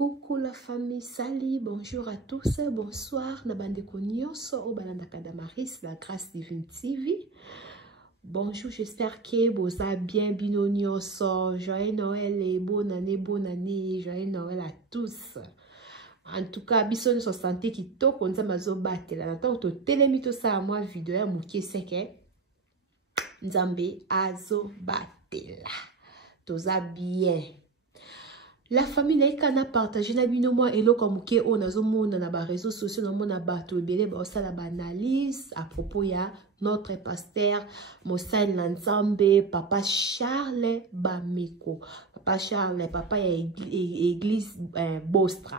Coucou la famille, salut, bonjour à tous, bonsoir, Nabande Konyoso, Obalanda Kadamaris, la grâce divine TV. Bonjour, j'espère que vous allez bien, binonyoso, joyeux Noël et bonne année, joyeux Noël à tous. En tout cas, biso de santé qui toque, on mazo battre là. Tant que télémito ça à moi vidéo à mouké seke, Nzambe azo battre là. Toza bien. La famille n'a partagé na bino moi elo comme que on a zo monde na ba réseaux sociaux na mona bato belé ba osala ba analyse à propos ya notre pasteur Mosai Nzambe papa Charles Bameko. Papa Charles papa ya église Bostra.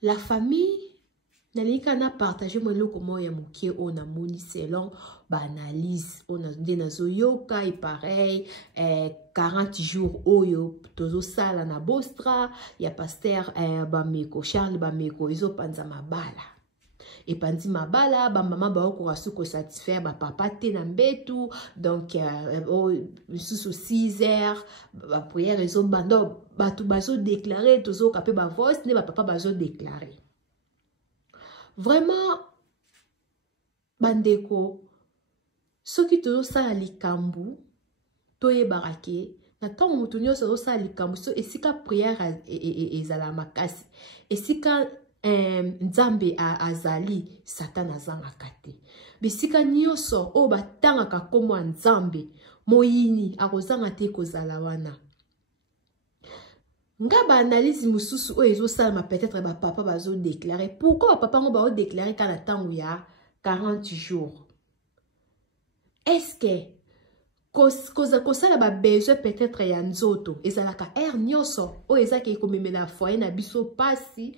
La famille n'a partagé moi elo comment ya muké on a moni selon ba analyse on a de zoyoka et pareil 40 jours oyo tozo sala na Bostra ya pasteur Bameko Charles Bameko izo panza mabala et panzi mabala ba mama ba ko rasuko satisfaire ba papa te na mbetu donc sous 6 heures ba prière izo bando batu bazo déclarer tozo kapé ba voice ne ba papa bazo déclarer vraiment bandeko soki tozo sala likambu toye barake na tango mutu nyonso tozo sala likambu so esika prière ezala makasi esika Nzambe azali Satan azangaka te bisika nyonso o batangaka komwa Nzambe moyini akozanga te kozala wana. Nga ba analyse mususu o ezo salama peut-être ba papa bazo déclarer pourquoi ba papa ngo ba déclarer kana tango ya 40 jours. Est-ce que kosala ba besoin peut-être ya nzoto ezalaka nyonso o ezaki komemela foyer na biso pasi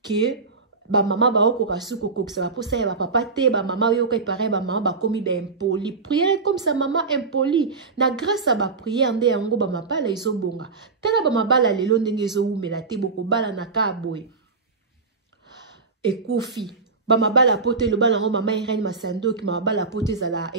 que ba mama ba okoka suko kokisa ba posa ya ba papa te ba mama yo ka pareil ba mama ba komi ba impoli prière comme ça maman impoli na grâce à ba prière nde yango ba mabala izo bonga tala ba mabala lelo ndenge izo umela te boko bala na ka boy ekufi ba mabala pote lo bala ngo mama Irene Masando ki mabala pote zala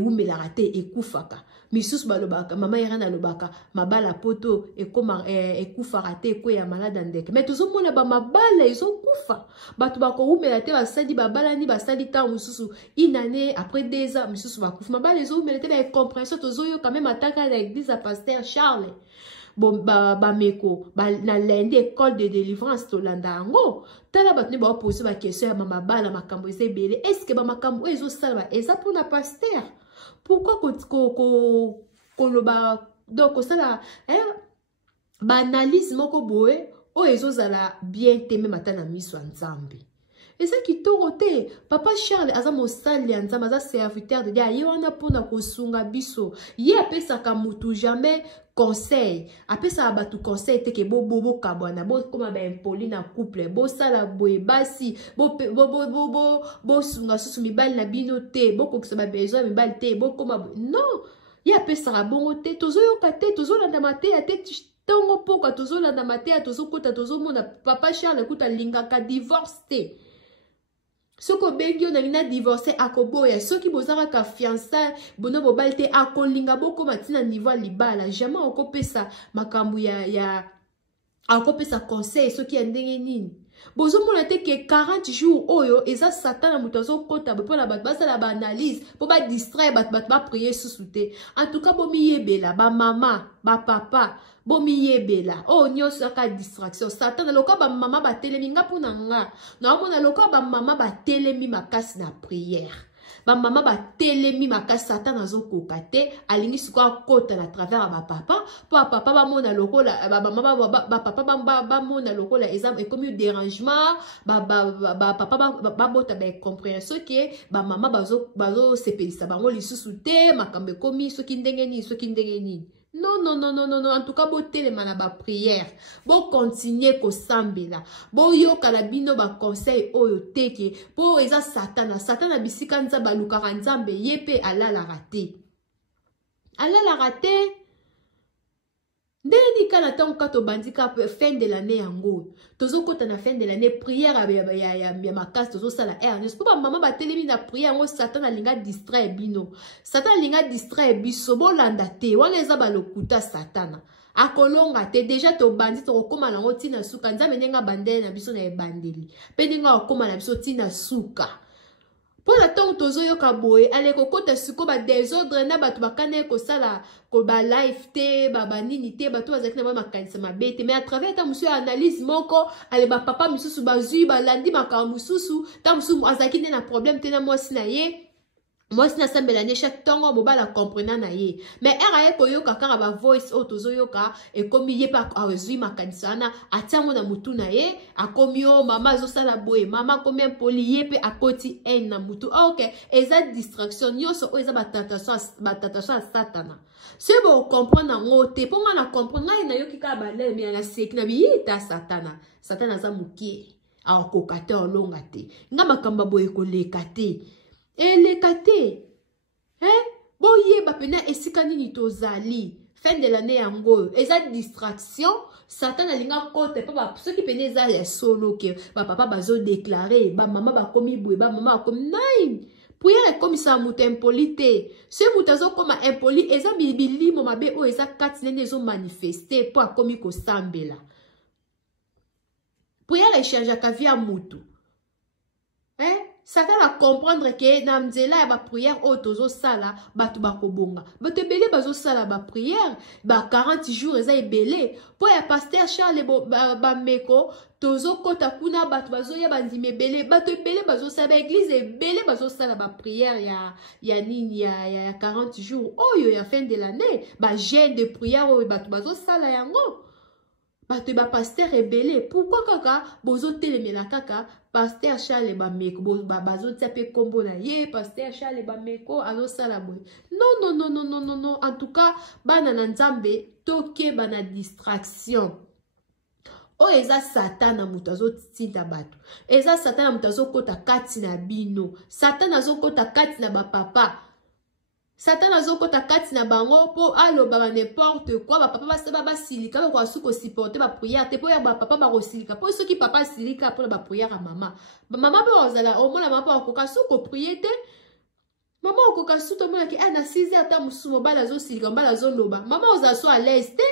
umela rate ekufaka misusu balobaka mama Irene alobaka mabala poto ekufa rate ya malade ndeke mais toujours mona ba mabala izo kufa batu bako umela te basali babala ni basali ta mususu une année après 2 ans misusu bakufa mabala izo umela te ba compréhension tozo yo quand même ataka la église à pasteur Charles bon Bameko na lundi école de délivrance to landa ngo tala batne ba poser ba question ya mama bala makambo ese belé est-ce que ba makambo ezo salva eza pour na pasteur pourquoi ko loba donc ça ba analyse moko boé o ezo zala bien temé matana miso Nzambe. Et ça qui torote papa Charles aza mosali Nzambe aza serviteur de Dieu ye wana pona kosunga biso ye apesaka mutu jamais conseil apesa batu conseil te ke bo kabwana bo koma ba impoli na couple bo sala boye basi bo sunga susu mibali na bino te bo kokisa ba besoin mibali te bo koma non ye apesa bongo te tozo yoka te tozo landa mate ya te tongo poka tozo landa mate ya tozo kota tozo mona papa Charles kuta lingaka divorce te. Soko bengyo na mina divorcé akoboya soki bozaka ka fiançailles bono bobalte akolinga boko matina niveau libala jamais okopesa makambu ya akopesa conseil soki ndenge nini bozo mona te ke 40 jours oyo eza Satan muto zo kota bo la bat basa la ba analyse po ba distraire bat ba prier sous-souté en tout cas bo miyebela ba mama ba papa bo miyebela oh nyoso ka distraction Satan loka ba mama ba telemi nga pona nga na mona loka ba mama ba telemi makasi na prière ba mama ba telemi makasi Satan azo kokate alingi siko kota na travers ba papa po papa ba mona lokola ba mama ba papa ba mona lokola exemple comme dérangement ba papa ba bota ba compréhension que ba mama bazo sepelisa bango lisusu te makambe komi soki ndenge ni. Non, en tout cas, bo telema na ba prière, bo continuer ko sambela, bo yo kalabino ba conseil oyo teke, po eza Satan bisika Nzambe lukaka Nzambe yepe alala raté. Ndeni kana tango kato bandika fin de l'année yango. Tozo kota na fin de l'année prière ya makas tozo sala ernest. Pour maman ba telemi na prière yango Satan alinga distraire bino. Satan alinga distraire biso bo landa te. Wana eza ba lokuta Satana. akolonga te déjà to bandi to koma lango tina suka nzambe nenga bandele na biso na ebandeli pe nenga okoma na biso tina suka pour la temps tozo yoka boye ale kokota siko ba désordre na batu bakane ko sala ko ba life te ba banini te batu bazaki na ba makanisa mabete mais à travers ta monsieur analyse moko ale ba papa misusu bazui ba landi maka mususu ta musu azaki na problème te na mwasi na ye moi si na sambela ne chaque tongo bobala comprendre na ye mais eraye koyoka kanga ba voice otozo yoka e komi ye pa azui makanisa na atiango na mutu na ye akomi o mama zo sala boye mama komi poli ye pe akoti en na mutu ok eza distraction yoso o eza batatation satana c'est bon comprendre ngote ponga na comprendre na yoki ka balé mais na seki na biyita satana za mukie a kokate olonga te ngamba kamba boye ko lekate elekate boye bapena esika nini tozali fin de l'année yango eza distraction satan alinga kote pa ceux qui pene eza ya solo ke ba papa bazo déclarer ba mama ba komi boye ba mama komi nine prière comme ça muta impolite ce mutazo koma impoli eza bilimo mabe o eza kati nene zo manifester po akomi ko sambela prière échange ka via mutu Satan a comprendre que dans nzela ya ba prière o tozo sala batu bakobonga batu ebele bazo sala ba prière ba 40 jours eza ebele po ya pasteur Charles ba meko tozo kota kuna batu bazo ya bandime ebele batu ebele bazo sala ba église ebele bazo sala ba prière ya nini ya 40 jours oyo ya fin de l'année ba jeûne de prière o batu bazo sala yango batu ba pasteur ebele pourquoi kaka bozo telemela kaka pasteur Charles Bameko bazo tape combo na ye pasteur Charles Bameko azo sala boy non en tout cas bana na nzambe toke bana distraction o eza satan na mutu azo tinta batu eza satan na mutu azo kota kati na bino satan azo kota kati na ba papa Satan azokota kati na bango po aloba ba n'importe quoi ba papa basaba basilika ba kwa suko supporter ba prière te po ya ba papa ba kosilika po soki papa silika po ba prière à maman ba maman ba ozala au moins maman pa ko suko prier te maman ko suto mona ki ana 6h ata musumo bala zo silika bala zo loba maman oza so à l'aise te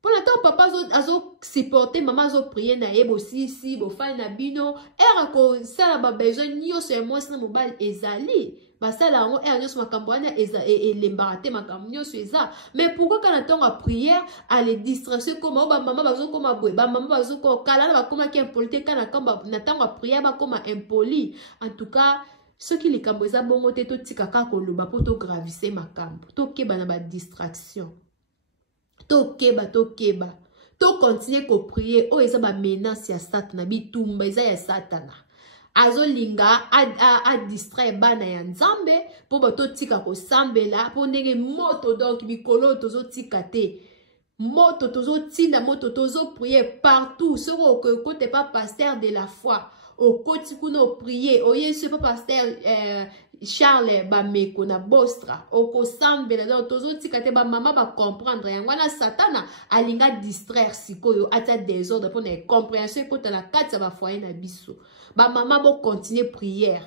pour le temps papa azo supporter maman azo prier na ye bo si bo fa na bino era ko sala ba besoin nyonso ya mwasi na mobile ezali basala ngo era nyonso makambo wana eza elembarate makambo nyonso eza mais pourquoi quand on a prière à les distraction comme ba maman bazo koma boy ba maman bazo ko kala na ba koma ki impolite kana kamba na tango prière ba koma impoli en tout cas ceux qui les kambo eza bongo te to tika ka ko loba po to gravise makambo to keba na ba distraction to keba to continuer ko prier o eza ba menace ya satana bitumba eza ya satana azolinga a distraire bana ya nzambe po bato tika ko sambela po ndenge moto donc mikolo tozo tika te moto tozo tinda moto tozo prier partout ce côté pas pasteur de la foi au côté kuno prier o yesu pas pasteur Charles Bameko na Bostra oko sambela donc tozo tika te ba mama ba comprendre yango na satana alinga distraire sikoyo ata désordre pour ne compréhension ko na kati ba foyer na biso ba maman bo continuer prière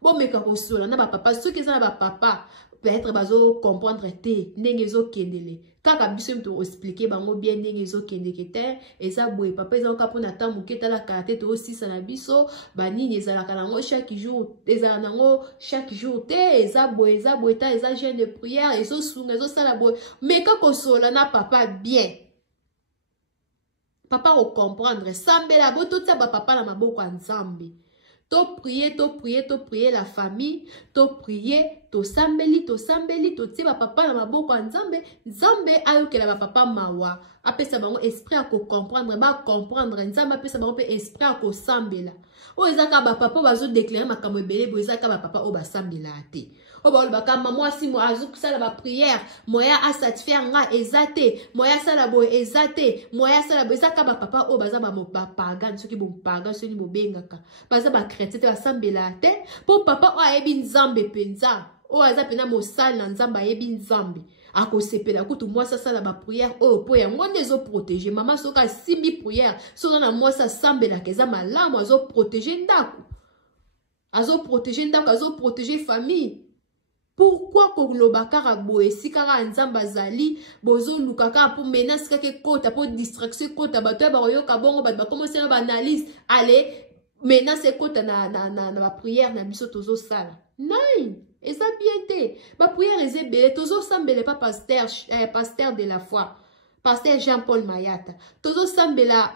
bo meka ko sola na ba papa ceux qui sont ba papa peut-être bazo comprendre te ndenge zo kendele kaka biso mto expliquer bango bien ndenge zo kendeke te eza boye papa eza ka pona tamu ketala karate to osisa na biso ba nini ezala kanango chaque jour ezala nango chaque jour te eza boye ta eza jeûne de prière ezo sunga ezo sala boye meka ko sola na papa bien papa ko comprendre sambela bo to tsa ba papa na maboko ya nzambe to prier la famille to prier to sambeli to tiba papa na maboko ya nzambe ayokela ba papa mawa apesa bango esprit a ko comprendre ba comprendre nzambe apesa bango pe esprit a ko sambela o ezaka ba papa bazo déclarer makambo ebele bo ezaka ba papa o ba sambela te o ba olba kama mwasi mo azuku sala ba prière moya a satisfaire nga ezate moya sala bo ezate moya sala bo ezaka ba papa o baza ba mo pagan soki bo pagan soki bo bengaka baza ba chrétien te ba sambela te po papa o ayebi nzambe penza o aza pena mo sala nzambe ayebi nzambe ako sepela kutu mwasa sala ba prière o po ya ngonde zo protéger mama soka simbi prière so na mwasa sambela keza malamu azo protéger ndako azo protéger famille Pourquoi kolobakara boye sikara nzamba zali bozo lukaka pour menace kake kota pour distraction kota bato ba yoka bongo ba commencer ba analyse allez menace kota na ba prière na biso tozo sala non et ça bien té ba prière eze belé tozo sambele pas pasteur de la foi pasteur Jean-Paul Mayata tozo sambela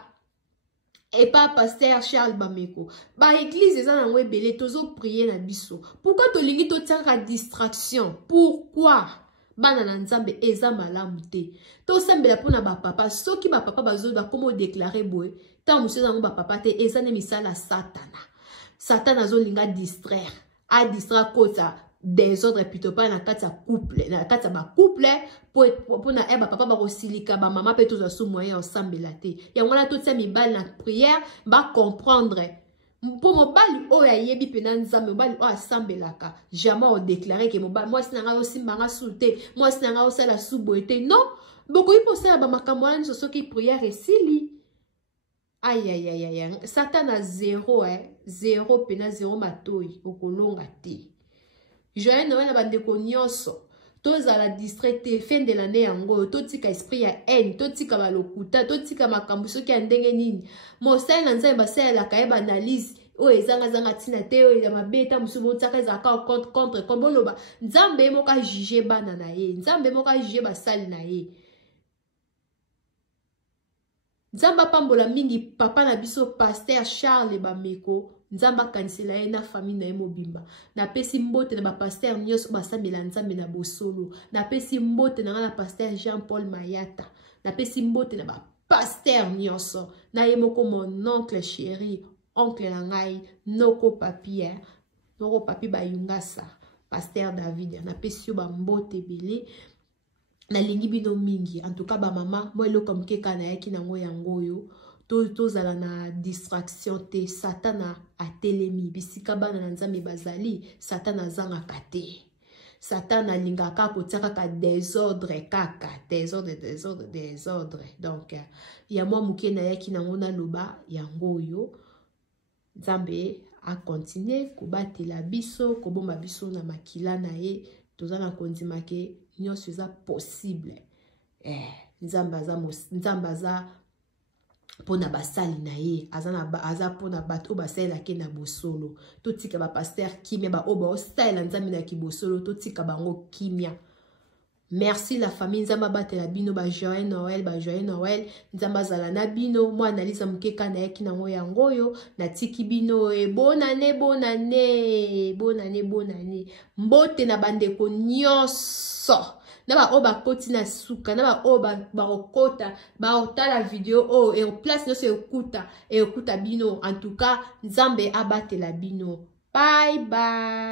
et pas pasteur Charles Bameko. Ba église eza na ngwe belé tozo prier na biso. Pourquoi to lingi to tiaka distraction? Pourquoi? Bana na nzambe eza malamu te. To sambela pona ba papa soki ba papa bazo da komo déclarer boy. Ta muso na ba papa te eza ne misala satana. Satana zo linga distraire. A distraire kota désordre plutôt pas na kati ya couple na kati ya ba couple pour na eba papa ba kosilika ba mama pe toza sous moyen ensemble la te ya ngona to tia mibali na prière ba comprendre pour mobali o ya yebi pe na nzambe mobali o asambelaka jamais on déclarer que mobali moi sinanga osimbanga souté moi sinanga osala souboité non boko ipo sala ba makambo na nso soki prière esili aïe aïe aïe aïe Satan a zéro zéro pena zéro matoi okolonga te. Joyeux Noël na bandeko nyonso toza la distraite fin de l'année yango totika esprit ya haine totika balokuta totika makambo soki ya ndenge nini mosala na nzambe basala la kayeba analyse o ezanga zanga tina te o ya mabeta musumo tsaka za ka contre komboloba nzambe moka juger bana na ye nzambe moka juger basali na ye nzamba pambola mingi papa na biso pasteur Charles Bameko nzamba kanisela ye na famille na ye mobimba na pesi mbote na ba pasteur nyos basambela nzambe na bosolo na pesi mbote na pasteur Jean-Paul Mayata na pesi mbote na ba pasteur nyos na ye moko mon oncle chéri oncle na ngai noko papi ba yungasa pasteur David na pesi yo ba mbote belé na lingi bino mingi en tout cas ba mama moi lo comme keka na yaki nango yangoyo tozala na distraction te satana atelemi bisika bana na nzambe bazali satana zanga kate satana lingaka kotiaka ka désordre kaka désordre donc ya moi muke na yaki nango na loba yangoyo nzambe a continuer kobatela biso kobomba biso na makila na ye tozana kondima ke nyonso eza possible nzambe aza pona basali na ye aza pona bato basala ke na bosolo totika ba pasteur kimia ba oba osala nzambe na kibosolo totika bango kimia. Merci la famille nzamba batela bino ba joyeux Noël nzamba zala na bino moi analyse mukeka na yaki nango yangoyo na tiki bino bonne année mbote na bandeko nyonso na ba oba koti na suka na ba oba ba okota ba otala video o e place no se okuta bino en tout cas nzambe abatela bino bye bye.